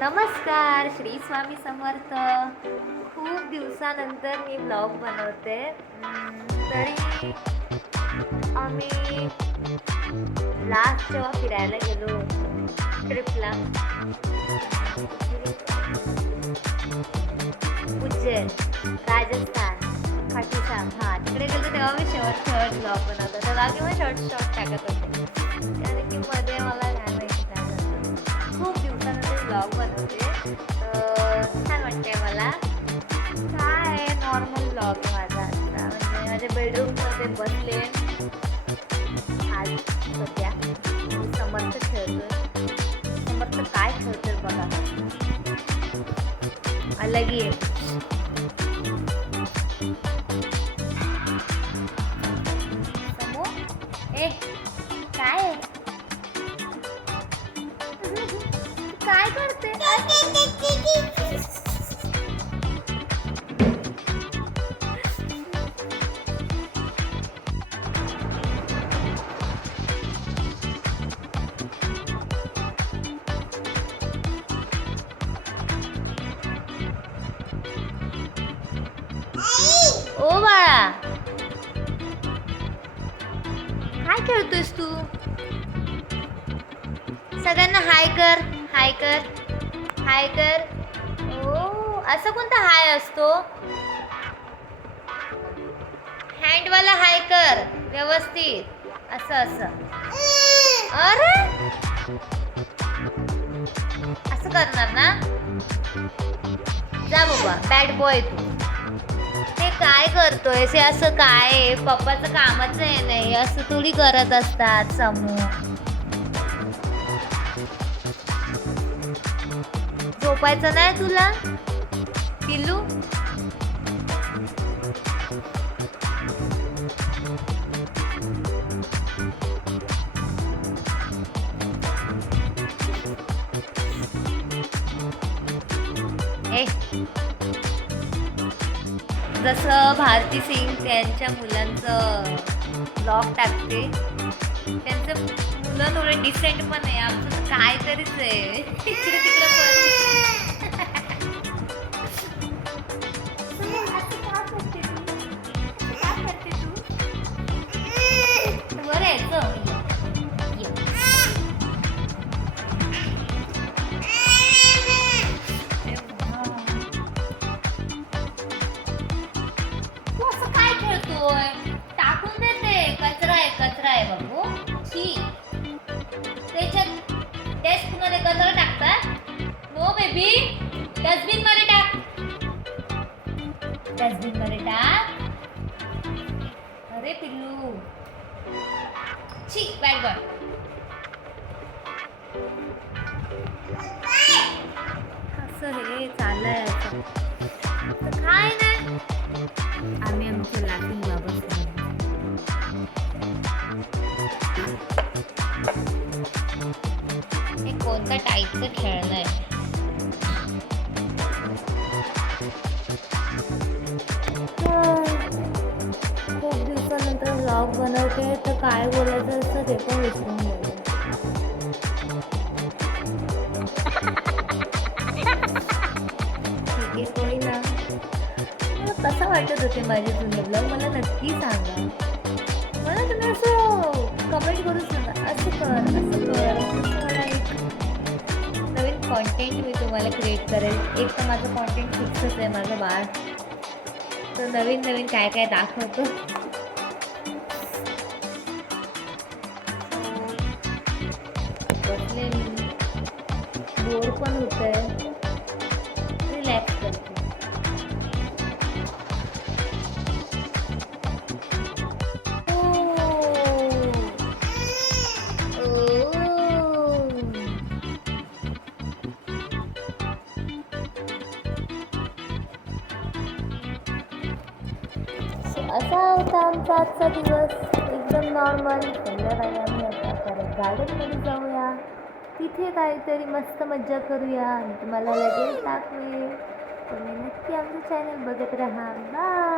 नमस्कार, श्री स्वामी समर्थ. खूप दिवसानंतर मी ब्लॉग बनवते. तरी आम्ही लास्ट जेव्हा फिरायला गेलो ट्रिपला उज्जैन, राजस्थान, खाटू श्याम, तिकडे गेलो तेव्हा मी शेवट ब्लॉग बनवतो. तर बाकी मग शॉर्ट टाकत होते, कारण की मध्ये मला काय माहिती काय झालं. खूप दिवसानंतर ब्लॉग बनवते, छान वाटते मला. काय नॉर्मल ब्लॉग आहे माझा आजचा. म्हणजे माझ्या बेडरूममध्ये बसले आज सध्या समर्थ खेळतोय. समर्थ काय खेळतोय बघा, अलगी आहे. समो ए काय आहे? काय करते? ओ बाळा, काय खेळतोयस तू? सगळ्यांना हाय कर, हाय कर, हाय कर. ओ, असं कोणता हाय असतो? हँडवाला हाय कर व्यवस्थित, असं. अरे असं करणार ना? जा बाबा, बॅड बॉय तू. हे काय करतोय? हे असं काय? पप्पाचं कामाचं आहे नाही, असं थोडी करत असतात समूह. झोपायचं नाही तुला पिल्लू? ए, जसं भारती सिंग त्यांच्या मुलांचं ब्लॉग टाकते, त्यांचं मुलं थोडं डिसेंट पण आहे. आमचं तर काहीतरीच आहे इकडे तिकडे पण बरं यायचं. टाकून देते, कचरा आहे बाबू. छी, त्याच्यात डेस्क मध्ये कचरा टाकतात. नो बेबी, डस्टबिन मध्ये टाक, डस्टबिन मध्ये टाक. अरे पिल्लू, छी, बॅड बॉय. असं हे चाललंय असं. काय नाही, आम्ही आमचं लाफिंग बाबा. हे कोणत्या टाईपचं खेळणं आहे? खूप दिवसानंतर व्लॉग बनवते, तर काय बोलायचं असतं ते पण विसरून गेले. ठीक आहे, कोणी ना. मला कसं वाटत होते माझे जुने ब्लॉग, मला नक्की सांगा. मला तुम्ही असं कमेंट करून सांगा, असं कर. मला एक नवीन कॉन्टेंट मी तुम्हाला क्रिएट करेल. एक तर माझं कॉन्टेंट फिक्सच आहे, माझं बाळ तर नवीन काय दाखवतो. बसले मी, बोर पण होत आहे, रिलॅक्स करते. असा होता आमचा आजचा दिवस, एकदम नॉर्मल. संध्याकाळी आम्ही आता परत गार्डनमध्ये जाऊया, तिथे काहीतरी मस्त मज्जा करूया आणि तुम्हाला लगेच दाखवेल. तुम्ही नक्की आमचं चॅनल बघत राहा. बाय.